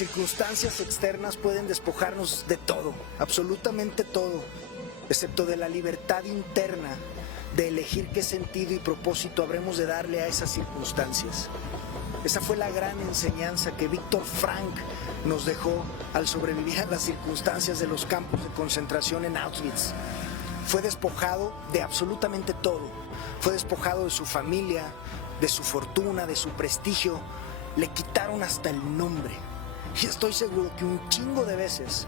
circunstancias externas pueden despojarnos de todo, absolutamente todo, excepto de la libertad interna de elegir qué sentido y propósito habremos de darle a esas circunstancias. Esa fue la gran enseñanza que Viktor Frankl nos dejó al sobrevivir a las circunstancias de los campos de concentración en Auschwitz. Fue despojado de absolutamente todo. Fue despojado de su familia, de su fortuna, de su prestigio. Le quitaron hasta el nombre. Y estoy seguro que un chingo de veces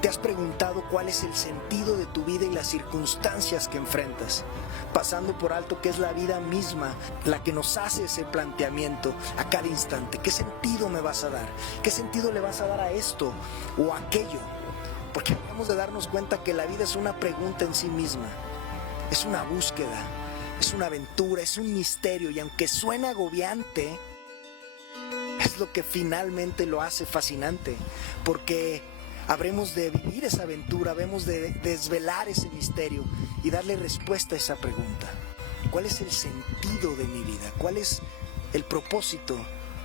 te has preguntado cuál es el sentido de tu vida y las circunstancias que enfrentas, pasando por alto que es la vida misma la que nos hace ese planteamiento a cada instante. ¿Qué sentido me vas a dar? ¿Qué sentido le vas a dar a esto o a aquello? Porque debemos de darnos cuenta que la vida es una pregunta en sí misma, es una búsqueda, es una aventura, es un misterio, y aunque suena agobiante, es lo que finalmente lo hace fascinante, porque habremos de vivir esa aventura, habremos de desvelar ese misterio y darle respuesta a esa pregunta. ¿Cuál es el sentido de mi vida? ¿Cuál es el propósito?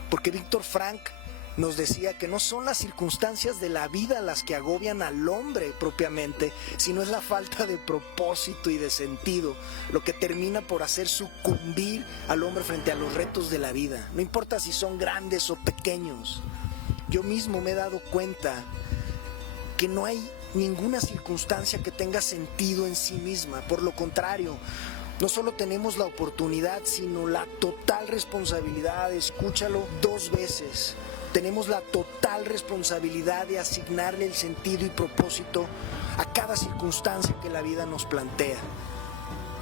Porque Viktor Frankl nos decía que no son las circunstancias de la vida las que agobian al hombre propiamente, sino es la falta de propósito y de sentido lo que termina por hacer sucumbir al hombre frente a los retos de la vida. No importa si son grandes o pequeños. Yo mismo me he dado cuenta que no hay ninguna circunstancia que tenga sentido en sí misma. Por lo contrario, no solo tenemos la oportunidad, sino la total responsabilidad, escúchalo 2 veces, tenemos la total responsabilidad de asignarle el sentido y propósito a cada circunstancia que la vida nos plantea.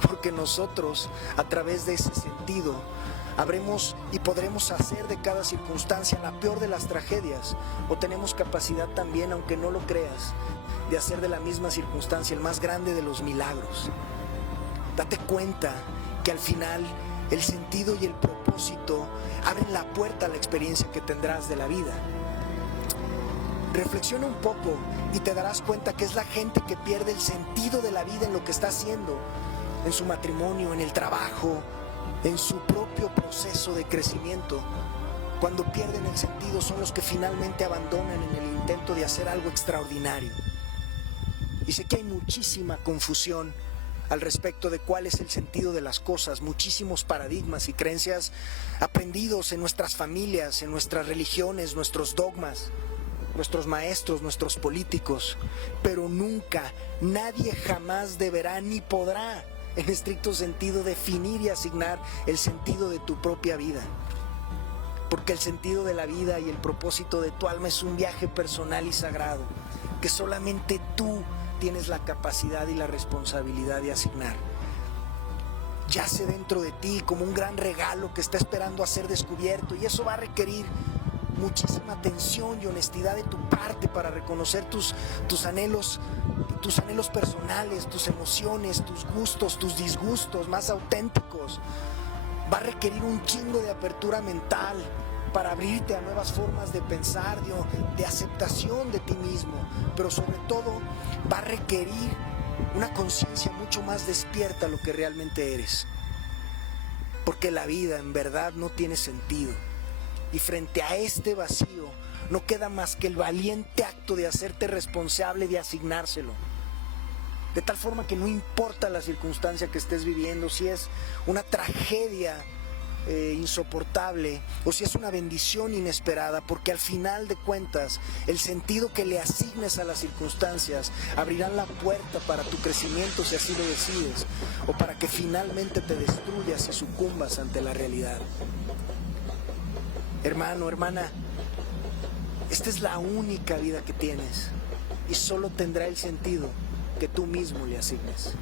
Porque nosotros, a través de ese sentido, habremos y podremos hacer de cada circunstancia la peor de las tragedias, o tenemos capacidad también, aunque no lo creas, de hacer de la misma circunstancia el más grande de los milagros. Date cuenta que al final el sentido y el propósito abren la puerta a la experiencia que tendrás de la vida. Reflexiona un poco y te darás cuenta que es la gente que pierde el sentido de la vida en lo que está haciendo, en su matrimonio, en el trabajo, en su propio proceso de crecimiento. Cuando pierden el sentido son los que finalmente abandonan en el intento de hacer algo extraordinario. Y sé que hay muchísima confusión al respecto de cuál es el sentido de las cosas, muchísimos paradigmas y creencias aprendidos en nuestras familias, en nuestras religiones, nuestros dogmas, nuestros maestros, nuestros políticos, pero nunca, nadie jamás deberá ni podrá en estricto sentido definir y asignar el sentido de tu propia vida. Porque el sentido de la vida y el propósito de tu alma es un viaje personal y sagrado que solamente tú tienes la capacidad y la responsabilidad de asignar. Yace dentro de ti como un gran regalo que está esperando a ser descubierto, y eso va a requerir muchísima atención y honestidad de tu parte para reconocer tus anhelos personales, tus emociones, tus gustos, tus disgustos más auténticos. Va a requerir un chingo de apertura mental para abrirte a nuevas formas de pensar, de aceptación de ti mismo, pero sobre todo va a requerir una conciencia mucho más despierta a lo que realmente eres. Porque la vida en verdad no tiene sentido. Y frente a este vacío no queda más que el valiente acto de hacerte responsable de asignárselo. De tal forma que no importa la circunstancia que estés viviendo, si es una tragedia insoportable o si es una bendición inesperada, porque al final de cuentas el sentido que le asignes a las circunstancias abrirán la puerta para tu crecimiento si así lo decides, o para que finalmente te destruyas y sucumbas ante la realidad. Hermano, hermana, esta es la única vida que tienes y solo tendrá el sentido que tú mismo le asignes.